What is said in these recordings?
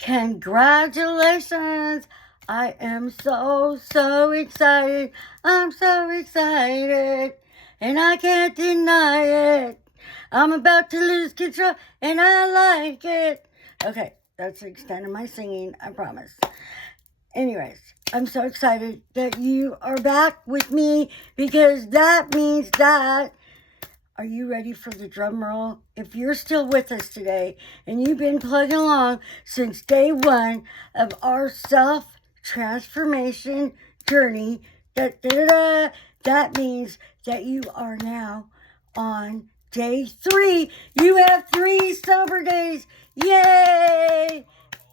Congratulations! I am so excited. I'm so excited, and I can't deny it. I'm about to lose control, and I like it. Okay, that's the extent of my singing, I promise. Anyways, I'm so excited that you are back with me because that means that. Are you ready for the drum roll? If you're still with us today and you've been plugging along since day one of our self-transformation journey, that means that you are now on day 3. You have 3 sober days. Yay!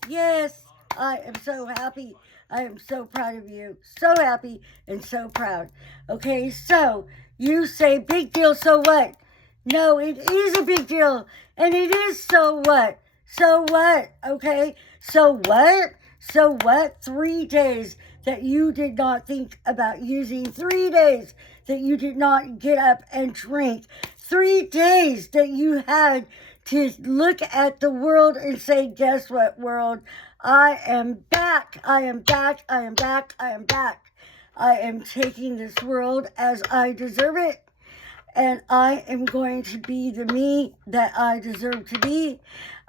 Yes, I am so happy. I am so proud of you. So happy and so proud. Okay, so you say big deal, so what? No, it is a big deal. And it is so what? So what? Okay, so what? So what? 3 days that you did not think about using. 3 days that you did not get up and drink. 3 days that you had to look at the world and say, guess what, world? I am back. I am back. I am back. I am back. I am taking this world as I deserve it. And I am going to be the me that I deserve to be.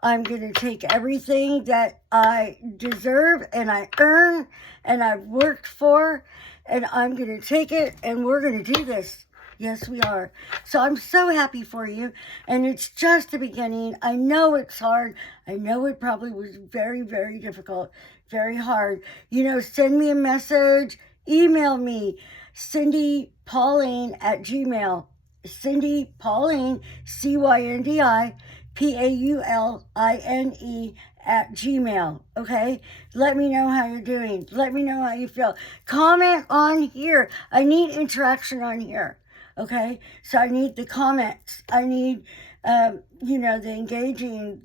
I'm going to take everything that I deserve and I earn and I've worked for, and I'm going to take it, and we're going to do this. Yes, we are. So I'm so happy for you, and it's just the beginning. I know it's hard. I know it probably was very, very difficult, very hard. Send me a message, email me, CindyPauline@gmail.com. Cindy Pauline, CyndiPauline @gmail. Okay, let me know how you're doing. Let me know how you feel. Comment on here. I need interaction on here. Okay, so I need the comments. I need the engaging,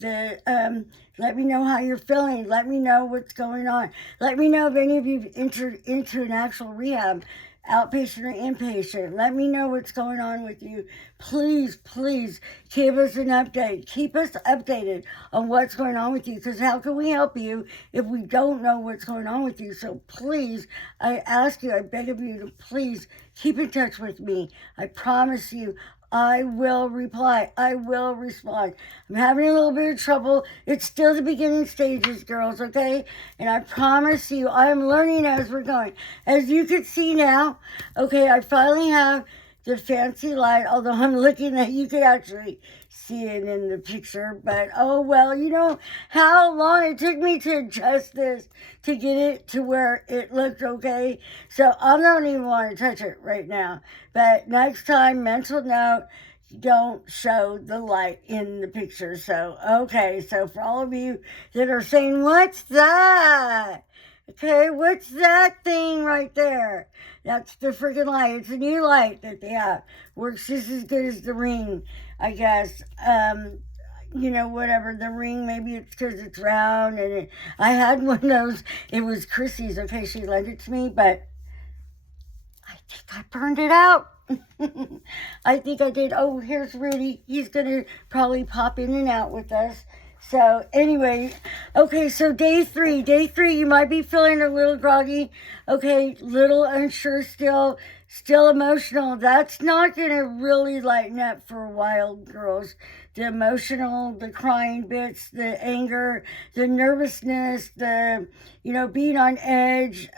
let me know how you're feeling. Let me know what's going on. Let me know if any of you've entered into an actual rehab, outpatient or inpatient. Let me know what's going on with you. Please, please give us an update. Keep us updated on what's going on with you, because how can we help you if we don't know what's going on with you? So please, I ask you, I beg of you to please keep in touch with me. I promise you, I will reply. I will respond. I'm having a little bit of trouble. It's still the beginning stages, girls, okay? And I promise you, I'm learning as we're going. As you can see now, okay, I finally have the fancy light, although I'm looking that you could actually see it in the picture. But, oh, well, you know how long it took me to adjust this to get it to where it looked okay. So I don't even want to touch it right now. But next time, mental note, don't show the light in the picture. So, okay, so for all of you that are saying, what's that? Okay, what's that thing right there? That's the freaking light. It's a new light that they have. Works just as good as the ring, I guess. Whatever, the ring, maybe it's because it's round. And I had one of those. It was Chrissy's. Okay, she lent it to me, but I think I burned it out. I think I did. Oh, here's Rudy. He's going to probably pop in and out with us. So anyway, okay, so day three, you might be feeling a little groggy, okay, little unsure still emotional. That's not going to really lighten up for a while, girls. The emotional, the crying bits, the anger, the nervousness, the, being on edge,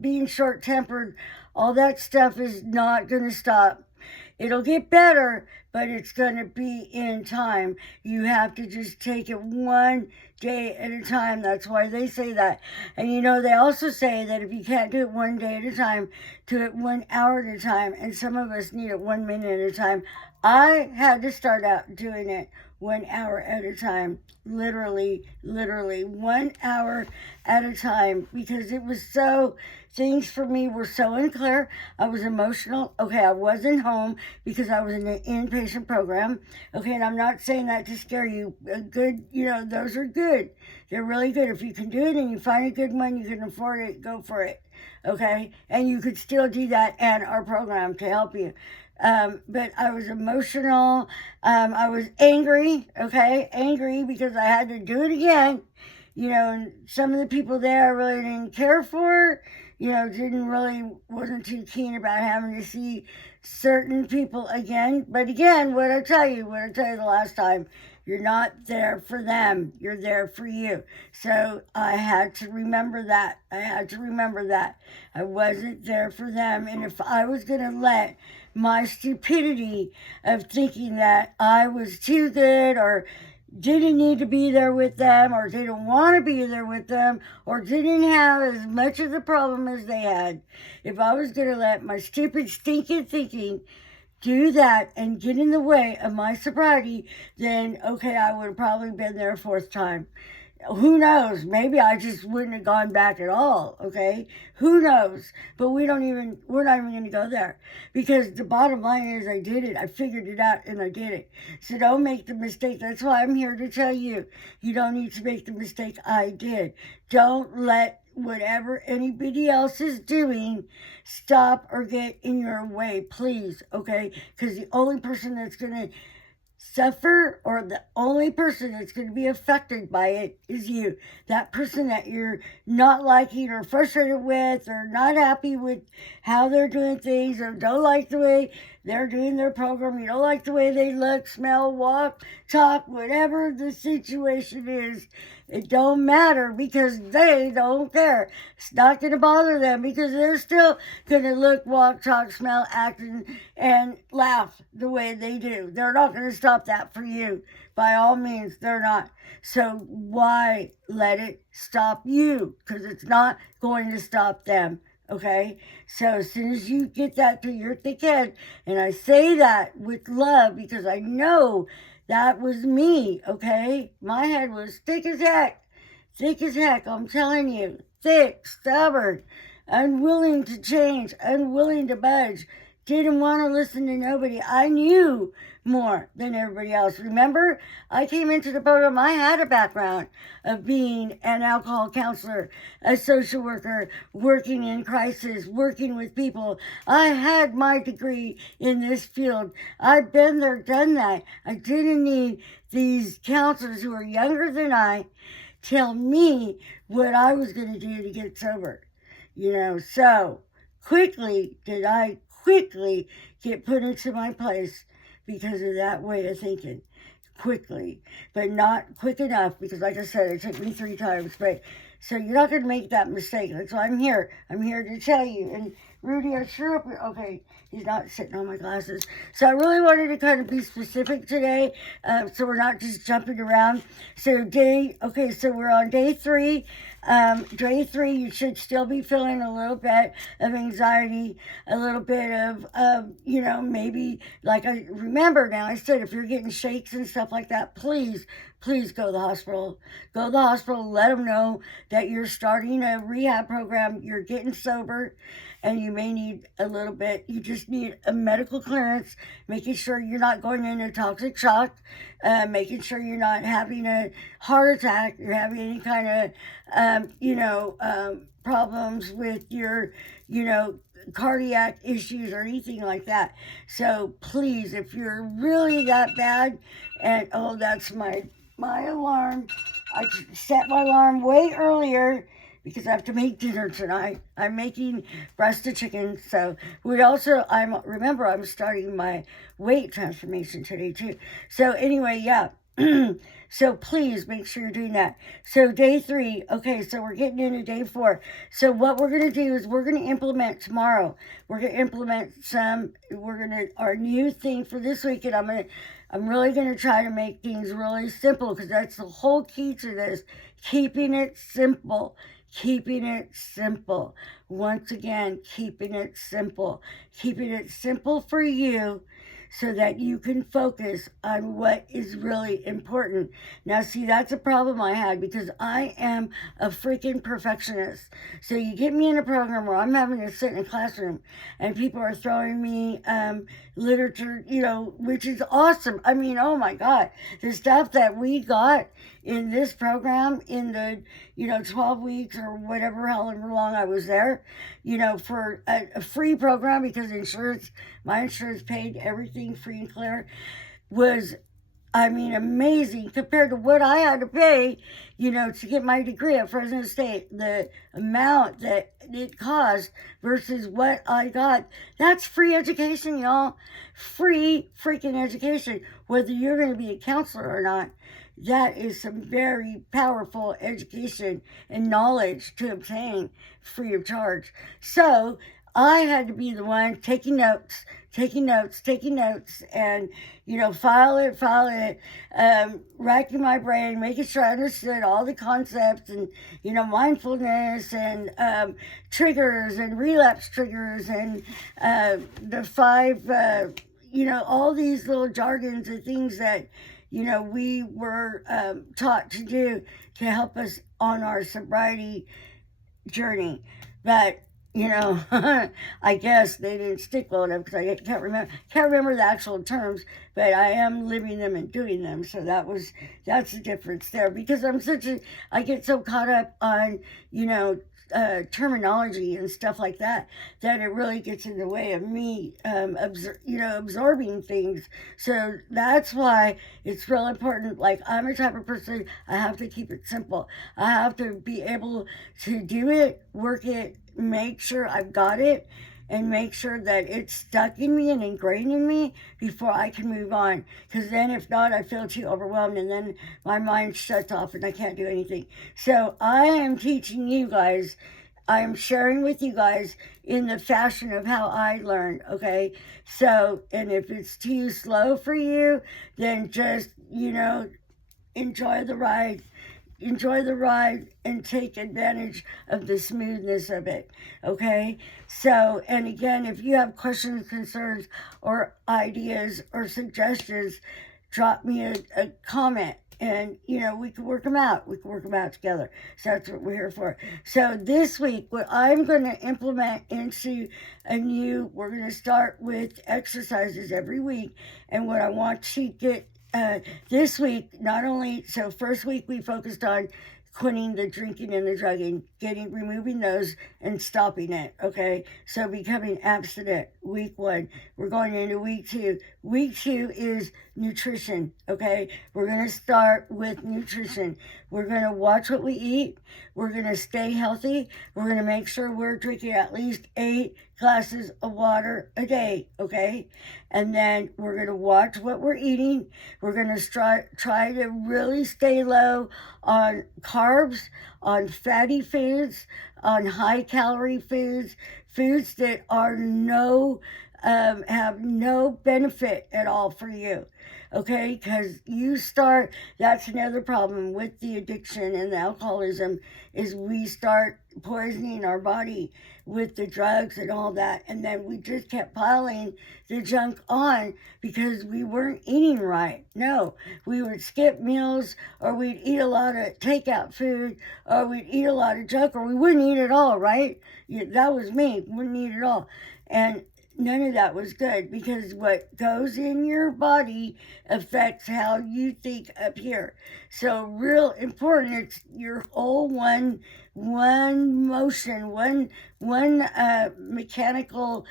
being short-tempered, all that stuff is not going to stop. It'll get better, but it's going to be in time. You have to just take it one day at a time. That's why they say that. And they also say that if you can't do it one day at a time, do it 1 hour at a time. And some of us need it 1 minute at a time. I had to start out doing it 1 hour at a time. Literally 1 hour at a time, because it was things for me were so unclear. I was emotional. Okay, I wasn't home because I was in an inpatient program. Okay, and I'm not saying that to scare you. Good, those are good. They're really good. If you can do it and you find a good one, you can afford it, go for it. Okay, and you could still do that and our program to help you. But I was emotional. I was angry, okay? Angry because I had to do it again. you know, and some of the people there I really didn't care for, you know, wasn't too keen about having to see certain people again. But again, what I tell you the last time, you're not there for them. You're there for you. So I had to remember that. I wasn't there for them. And if I was going to let my stupidity of thinking that I was too good or didn't need to be there with them or didn't want to be there with them or didn't have as much of the problem as they had, if I was going to let my stupid, stinking thinking do that and get in the way of my sobriety, then okay, I would have probably been there a fourth time. Who knows? Maybe I just wouldn't have gone back at all, okay? Who knows? But we're not even going to go there. Because the bottom line is I did it. I figured it out and I did it. So don't make the mistake. That's why I'm here to tell you. You don't need to make the mistake I did. Don't let whatever anybody else is doing stop or get in your way, please, okay? Because the only person that's going to suffer or the only person that's going to be affected by it is you. That person that you're not liking or frustrated with or not happy with how they're doing things or don't like the way they're doing their program, you don't like the way they look, smell, walk, talk, whatever the situation is, it don't matter because they don't care. It's not going to bother them because they're still going to look, walk, talk, smell, act, and laugh the way they do. They're not going to stop that for you. By all means, they're not. So why let it stop you? Because it's not going to stop them. Okay? So as soon as you get that through your thick head, and I say that with love because I know that was me, okay? My head was thick as heck, I'm telling you. Thick, stubborn, unwilling to change, unwilling to budge. Didn't want to listen to nobody. I knew more than everybody else. Remember, I came into the program, I had a background of being an alcohol counselor, a social worker, working in crisis, working with people. I had my degree in this field. I've been there, done that. I didn't need these counselors who are younger than I tell me what I was going to do to get sober. You know, so quickly did I get put into my place because of that way of thinking. Quickly, but not quick enough because, like I said, it took me 3 times. But so you're not going to make that mistake. That's why I'm here. I'm here to tell you. And Rudy, I sure hope okay. He's not sitting on my glasses. So I really wanted to kind of be specific today, so we're not just jumping around. So so we're on day 3. Day 3, you should still be feeling a little bit of anxiety, a little bit of you know, maybe, like I remember now, I said if you're getting shakes and stuff like that, please go to the hospital. Go to the hospital, let them know that you're starting a rehab program, you're getting sober, and you may need a little bit, you just need a medical clearance, making sure you're not going into toxic shock, making sure you're not having a heart attack, you're having any kind of, problems with your, cardiac issues or anything like that. So please, if you're really that bad, and oh, that's my alarm. I set my alarm way earlier because I have to make dinner tonight. I'm making breasted chicken. So I'm starting my weight transformation today too. So anyway, yeah. So please make sure you're doing that. So day 3, okay, so we're getting into day 4. So what we're going to do is we're going to implement tomorrow. We're going to implement our new thing for this week, and I'm really going to try to make things really simple because that's the whole key to this. Keeping it simple. Keeping it simple. Once again, keeping it simple. Keeping it simple for you so that you can focus on what is really important. Now, see, that's a problem I had because I am a freaking perfectionist. So you get me in a program where I'm having to sit in a classroom and people are throwing me literature, which is awesome. I mean, oh my God, the stuff that we got in this program in the, 12 weeks or whatever, however long I was there, for a free program because my insurance paid everything free and clear, was I mean, amazing compared to what I had to pay, you know, to get my degree at Fresno State. The amount that it cost versus what I got. That's free education, y'all. Free freaking education. Whether you're going to be a counselor or not, that is some very powerful education and knowledge to obtain free of charge. So I had to be the one taking notes, and, you know, file it, racking my brain, making sure I understood all the concepts and, you know, mindfulness and triggers and relapse triggers and the 5, you know, all these little jargons and things that, you know, we were taught to do to help us on our sobriety journey. But you know, I guess they didn't stick well enough because I can't remember the actual terms, but I am living them and doing them. So that's the difference there, because I get so caught up on, you know, terminology and stuff like that it really gets in the way of me, absorbing things. So that's why it's real important. Like, I'm a type of person, I have to keep it simple. I have to be able to do it, work it, make sure I've got it, and make sure that it's stuck in me and ingrained in me before I can move on. Because then if not, I feel too overwhelmed and then my mind shuts off and I can't do anything. So I am teaching you guys, I am sharing with you guys in the fashion of how I learned, okay? So, and if it's too slow for you, then just, you know, enjoy the ride and take advantage of the smoothness of it, okay? So, and again, if you have questions, concerns, or ideas or suggestions, drop me a comment, and, you know, we can work them out. We can work them out together. So that's what we're here for. So this week, what I'm going to implement into we're going to start with exercises every week, and what I want to get this week, not only, so first week we focused on quitting the drinking and the drugging, removing those and stopping it, okay? So becoming abstinent, week 1. We're going into week 2. Week 2 is nutrition, okay? We're going to start with nutrition. We're going to watch what we eat. We're going to stay healthy. We're going to make sure we're drinking at least 8 glasses of water a day, okay? And then we're going to watch what we're eating. We're going to try to really stay low on carbs, on fatty foods, on high-calorie foods, foods that are have no benefit at all for you, okay? Because that's another problem with the addiction and the alcoholism, is we start poisoning our body with the drugs and all that, and then we just kept piling the junk on because we weren't eating right. No, we would skip meals, or we'd eat a lot of takeout food, or we'd eat a lot of junk, or we wouldn't eat at all, right? That was me, wouldn't eat at all. And none of that was good, because what goes in your body affects how you think up here. So real important, it's your whole one motion, one mechanical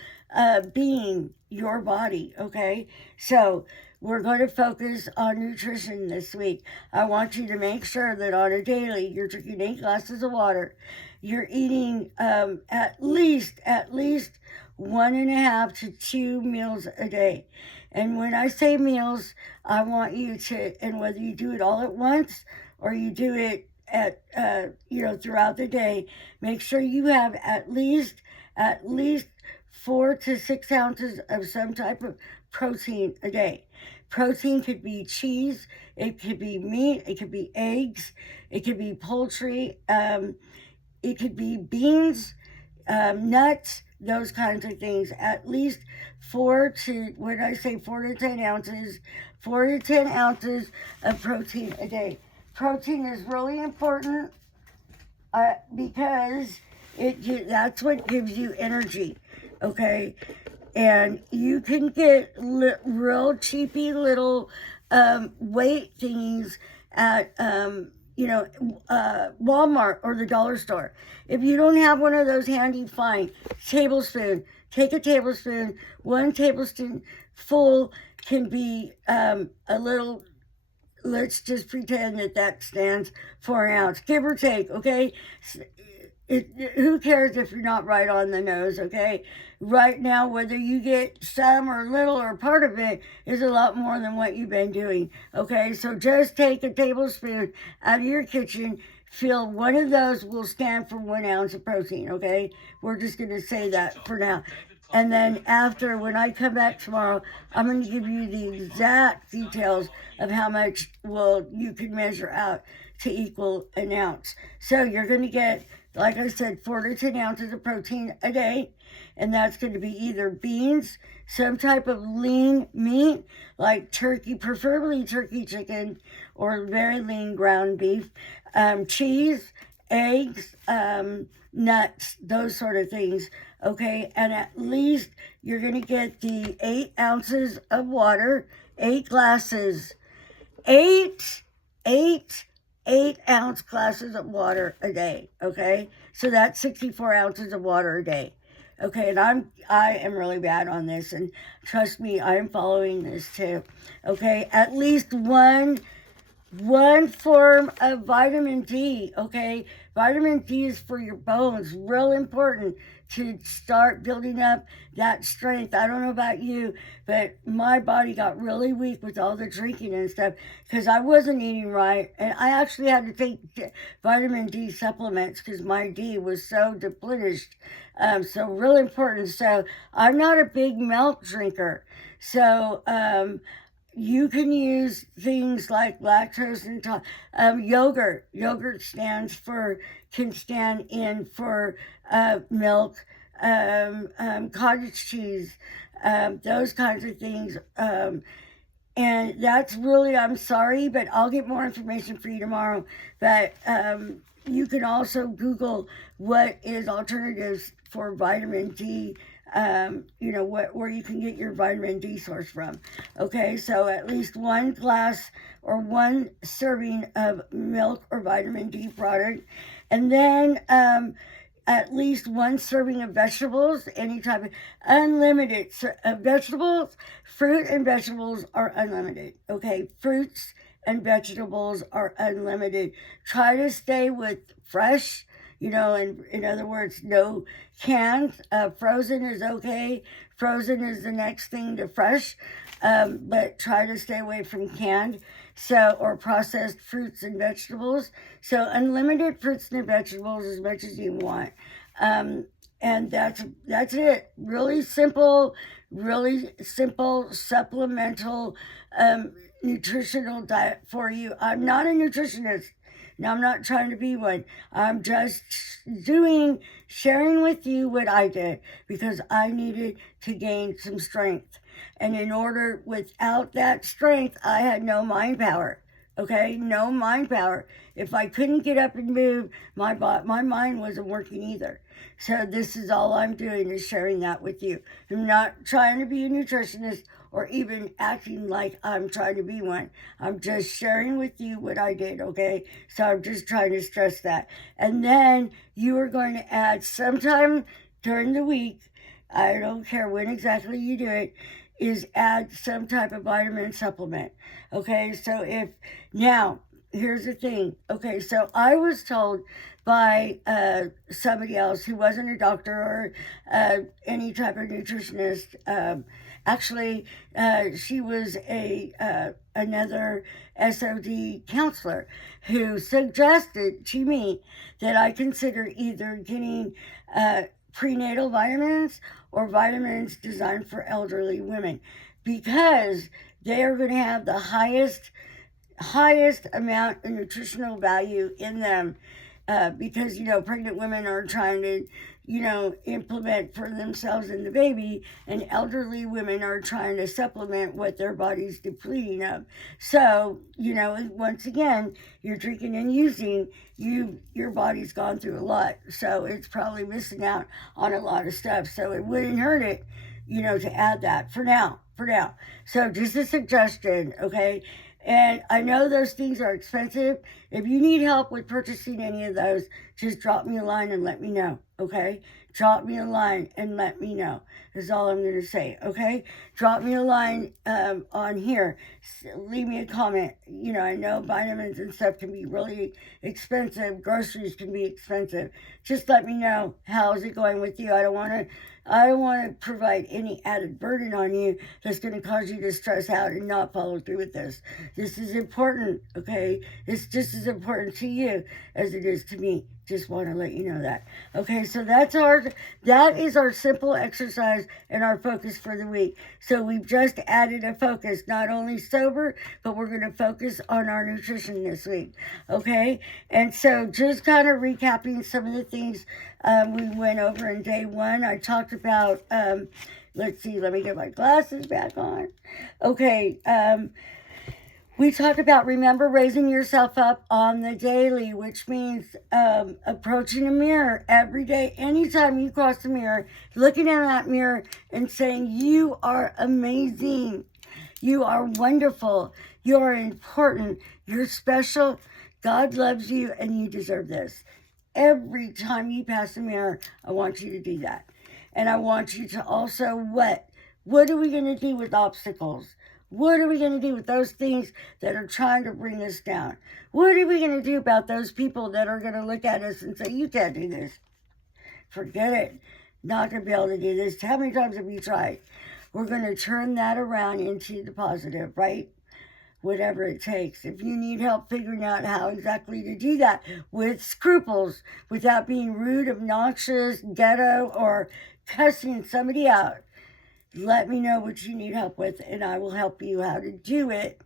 being, your body, okay? So we're going to focus on nutrition this week. I want you to make sure that on a daily you're drinking 8 glasses of water. You're eating at least 1.5 to 2 meals a day. And when I say meals, I want you to, and whether you do it all at once or you do it at throughout the day, make sure you have at least 4 to 6 ounces of some type of protein a day. Protein could be cheese, it could be meat, it could be eggs, it could be poultry, it could be beans, nuts, those kinds of things. At least 4 to 10 ounces, 4 to 10 ounces of protein a day. Protein is really important because that's what gives you energy, okay? And you can get real cheapy little weight thingies at Walmart or the dollar store. If you don't have one of those handy, fine. Tablespoon. Take a tablespoon. 1 tablespoon full can be a little let's just pretend that that stands for an ounce, give or take, okay? Who cares if you're not right on the nose, okay? Right now, whether you get some or little or part of it is a lot more than what you've been doing, okay? So just take a tablespoon out of your kitchen. Feel one of those will stand for 1 ounce of protein, okay? We're just going to say that for now. And then after, when I come back tomorrow, I'm going to give you the exact details of how much you can measure out to equal an ounce. So you're going to get, like I said, 4 to 10 ounces of protein a day. And that's going to be either beans, some type of lean meat, like turkey, preferably turkey chicken, or very lean ground beef, cheese, eggs, nuts, those sort of things, okay? And at least you're going to get the 8 ounces of water, 8 glasses, 8 ounce glasses of water a day, okay? So that's 64 ounces of water a day. Okay, and I am really bad on this, and trust me, I am following this too. Okay, at least one form of vitamin D, okay? Vitamin D is for your bones, real important to start building up that strength. I don't know about you, but my body got really weak with all the drinking and stuff because I wasn't eating right, and I actually had to take vitamin D supplements because my D was so depleted. So real important. So I'm not a big milk drinker. So you can use things like lactose and yogurt. Yogurt can stand in for milk, cottage cheese, those kinds of things. And that's really, I'm sorry, but I'll get more information for you tomorrow. But you can also Google what is alternatives for vitamin D, where you can get your vitamin D source from. Okay, so at least 1 glass or 1 serving of milk or vitamin D product. And then at least 1 serving of vegetables, any type of unlimited vegetables. Fruit and vegetables are unlimited, okay? Fruits and vegetables are unlimited. Try to stay with fresh, in other words, no cans. Frozen is okay. Frozen is the next thing to fresh, but try to stay away from canned, or processed fruits and vegetables. So unlimited fruits and vegetables as much as you want. And that's it. Really simple supplemental nutritional diet for you. I'm not a nutritionist. Now, I'm not trying to be one. I'm just sharing with you what I did because I needed to gain some strength. And without that strength, I had no mind power. Okay, no mind power. If I couldn't get up and move, my mind wasn't working either. So this is all I'm doing is sharing that with you. I'm not trying to be a nutritionist or even acting like I'm trying to be one. I'm just sharing with you what I did, okay? So I'm just trying to stress that. And then you are going to add sometime during the week, I don't care when exactly you do it, is add some type of vitamin supplement, okay? So now, here's the thing, okay? So I was told by somebody else who wasn't a doctor or any type of nutritionist. Actually, she was another SOD counselor who suggested to me that I consider either getting prenatal vitamins or vitamins designed for elderly women because they are going to have the highest amount of nutritional value in them because, pregnant women are trying to, implement for themselves and the baby, and elderly women are trying to supplement what their body's depleting of. So, once again, you're drinking and using, your body's gone through a lot. So it's probably missing out on a lot of stuff. So it wouldn't hurt it, to add that for now. So just a suggestion, okay? And I know those things are expensive. If you need help with purchasing any of those, just drop me a line and let me know, okay? Drop me a line and let me know is all I'm going to say, okay? Drop me a line on here. Leave me a comment. You know, I know vitamins and stuff can be really expensive. Groceries can be expensive. Just let me know, how's it going with you? I don't want to provide any added burden on you that's going to cause you to stress out and not follow through with this. This is important, okay? It's just as important to you as it is to me. Just want to let you know that. Okay, so that is our simple exercise and our focus for the week. So we've just added a focus, not only sober, but we're going to focus on our nutrition this week. Okay, and so just kind of recapping some of the things we went over in day one. I talked about, let's see, let me get my glasses back on. Okay, we talked about, remember, raising yourself up on the daily, which means approaching a mirror every day. Anytime you cross the mirror, looking in that mirror and saying, you are amazing. You are wonderful. You are important. You're special. God loves you and you deserve this. Every time you pass the mirror, I want you to do that. And I want you to also, what are we going to do with obstacles? What are we going to do with those things that are trying to bring us down? What are we going to do about those people that are going to look at us and say, you can't do this? Forget it. Not going to be able to do this. How many times have you tried? We're going to turn that around into the positive, right? Whatever it takes. If you need help figuring out how exactly to do that with scruples, without being rude, obnoxious, ghetto, or cussing somebody out, let me know what you need help with, and I will help you how to do it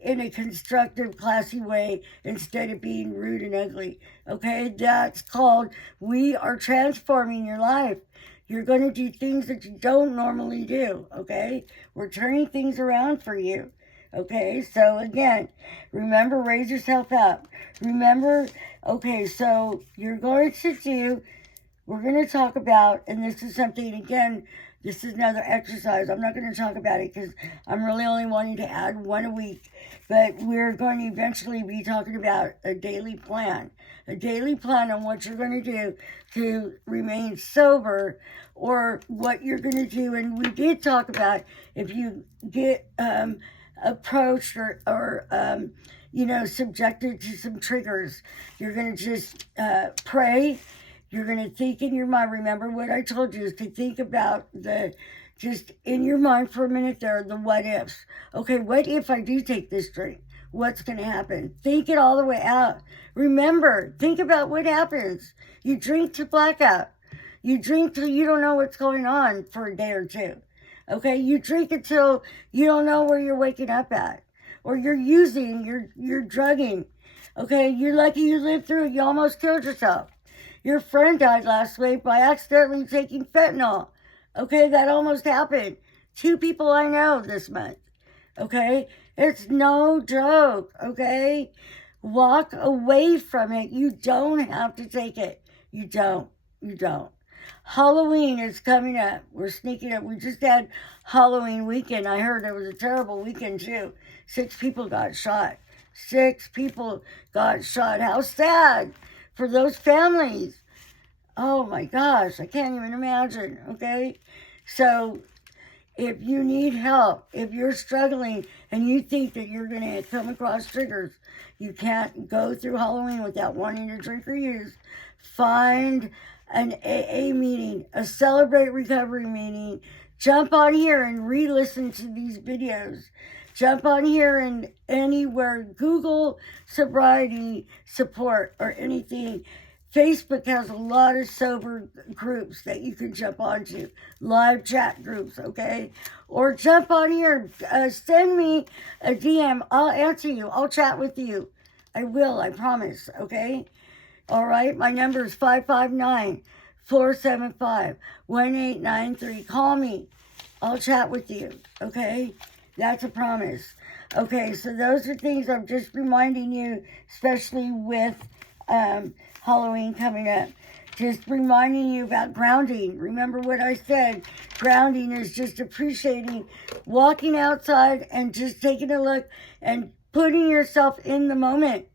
in a constructive, classy way instead of being rude and ugly. Okay? That's called, we are transforming your life. You're going to do things that you don't normally do. Okay? We're turning things around for you. Okay? So, again, remember, raise yourself up. Remember, okay, so we're going to talk about, and this is something, again, this is another exercise. I'm not going to talk about it because I'm really only wanting to add one a week. But we're going to eventually be talking about a daily plan. A daily plan on what you're going to do to remain sober, or what you're going to do. And we did talk about if you get approached or subjected to some triggers, you're going to just pray. You're going to think in your mind. Remember what I told you is to think about just in your mind for a minute there, the what ifs. Okay, what if I do take this drink? What's going to happen? Think it all the way out. Remember, think about what happens. You drink to blackout. You drink till you don't know what's going on for a day or two. Okay, you drink until you don't know where you're waking up at. Or you're using, you're drugging. Okay, you're lucky you lived through it. You almost killed yourself. Your friend died last week by accidentally taking fentanyl. Okay, that almost happened. 2 people I know this month. Okay, it's no joke. Okay, walk away from it. You don't have to take it. You don't. Halloween is coming up. We're sneaking up. We just had Halloween weekend. I heard it was a terrible weekend too. 6 people got shot. 6 people got shot. How sad for those families. Oh my gosh, I can't even imagine, okay? So if you need help, if you're struggling and you think that you're going to come across triggers, you can't go through Halloween without wanting to drink or use, find an AA meeting, a Celebrate Recovery meeting. Jump on here and re-listen to these videos. Jump on here and anywhere, Google sobriety support or anything. Facebook has a lot of sober groups that you can jump onto, live chat groups, okay? Or jump on here, send me a DM. I'll answer you. I'll chat with you. I will, I promise, okay? All right, my number is 559-475-1893. Call me. I'll chat with you, okay? That's a promise. Okay, so those are things I'm just reminding you, especially with Halloween coming up. Just reminding you about grounding. Remember what I said. Grounding is just appreciating walking outside and just taking a look and putting yourself in the moment.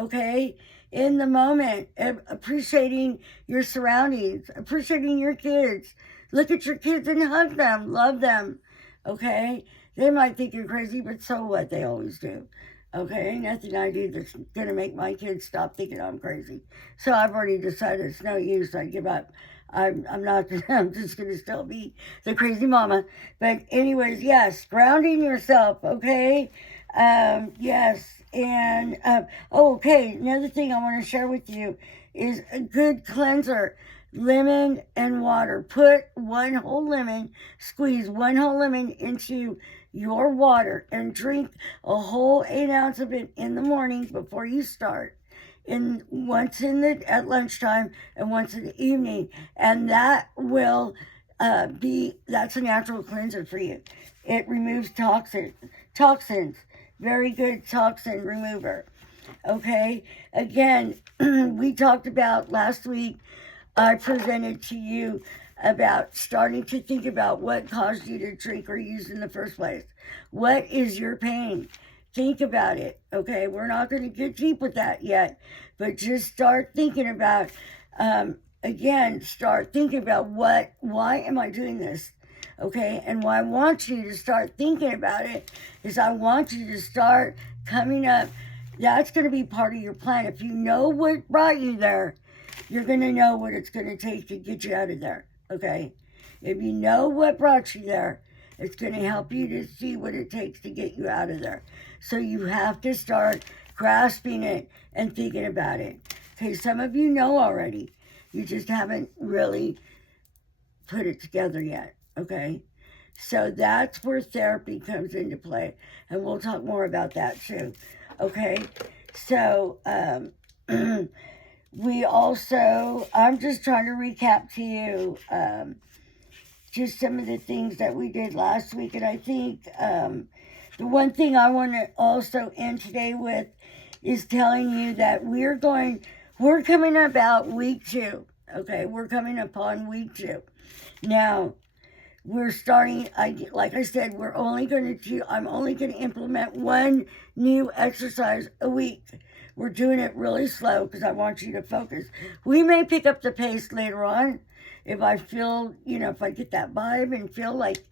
okay? In the moment, appreciating your surroundings, appreciating your kids. Look at your kids and hug them, love them, okay? They might think you're crazy, but so what? They always do. Okay, ain't nothing I do that's gonna make my kids stop thinking I'm crazy. So I've already decided it's no use. I give up. I'm not. I'm just gonna still be the crazy mama. But anyways, yes, grounding yourself. Okay. Yes, and oh, okay. Another thing I want to share with you is a good cleanser. Lemon and water. Put one whole lemon, squeeze one whole lemon into your water and drink a whole 8 ounce of it in the morning before you start. And once at lunchtime and once in the evening, and that will that's a natural cleanser for you. It removes toxins. Very good toxin remover. Okay. Again, we talked about last week. I presented to you about starting to think about what caused you to drink or use in the first place. What is your pain? Think about it, okay? We're not going to get deep with that yet, but just start thinking about, start thinking about why am I doing this, okay? And why I want you to start thinking about it is I want you to start coming up. That's going to be part of your plan. If you know what brought you there, you're going to know what it's going to take to get you out of there, okay? If you know what brought you there, it's going to help you to see what it takes to get you out of there. So you have to start grasping it and thinking about it. Okay, some of you know already. You just haven't really put it together yet, okay? So that's where therapy comes into play. And we'll talk more about that too, okay? So, we also, I'm just trying to recap to you just some of the things that we did last week. And I think the one thing I want to also end today with is telling you that we're coming about week 2. Okay, we're coming upon week 2. Now, we're starting, like I said, I'm only going to implement one new exercise a week. We're doing it really slow because I want you to focus. We may pick up the pace later on if I feel, if I get that vibe and feel like,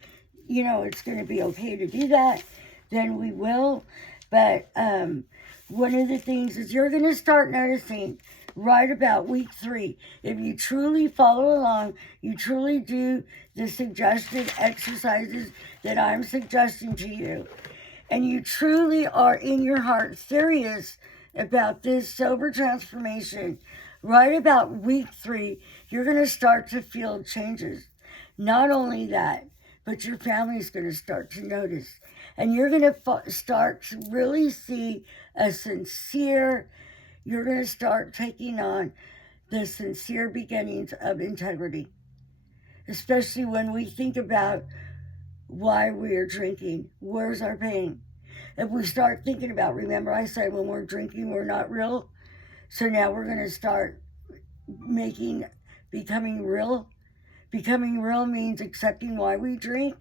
it's going to be okay to do that, then we will. But one of the things is you're going to start noticing right about week 3. If you truly follow along, you truly do the suggested exercises that I'm suggesting to you, and you truly are in your heart serious about this sober transformation, right about week 3, you're going to start to feel changes. Not only that, but your family's going to start to notice. And you're going to start to really see you're going to start taking on the sincere beginnings of integrity. Especially when we think about why we are drinking. Where's our pain? If we start thinking about, remember I said when we're drinking, we're not real. So now we're going to start becoming real. Becoming real means accepting why we drink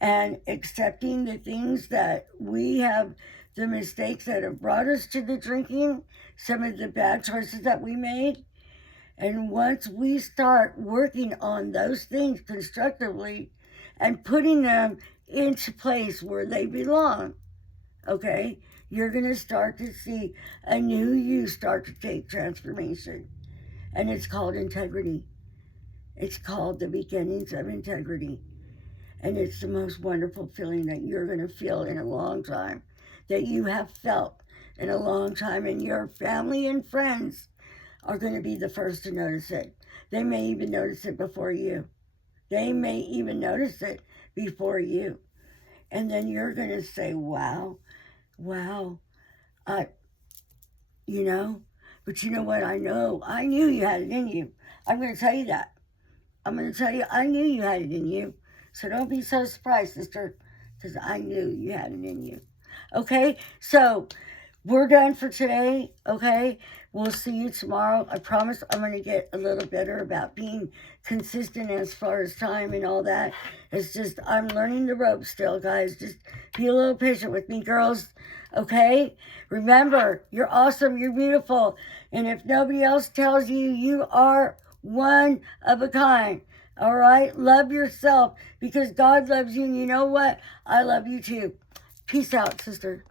and accepting the things that we have, the mistakes that have brought us to the drinking, some of the bad choices that we made. And once we start working on those things constructively and putting them into place where they belong, okay, you're going to start to see a new you start to take transformation. And it's called integrity. It's called the beginnings of integrity. And it's the most wonderful feeling that you're going to feel in a long time, that you have felt in a long time. And your family and friends are going to be the first to notice it. They may even notice it before you. And then you're going to say, wow, but you know what? I knew you had it in you. I'm going to tell you that. I knew you had it in you. So don't be so surprised, sister, because I knew you had it in you. Okay, so we're done for today, okay? We'll see you tomorrow. I promise I'm going to get a little better about being consistent as far as time and all that. It's just, I'm learning the ropes still, guys. Just be a little patient with me, girls. Okay? Remember, you're awesome, you're beautiful. And if nobody else tells you, you are one of a kind. All right? Love yourself because God loves you. And you know what? I love you too. Peace out, sister.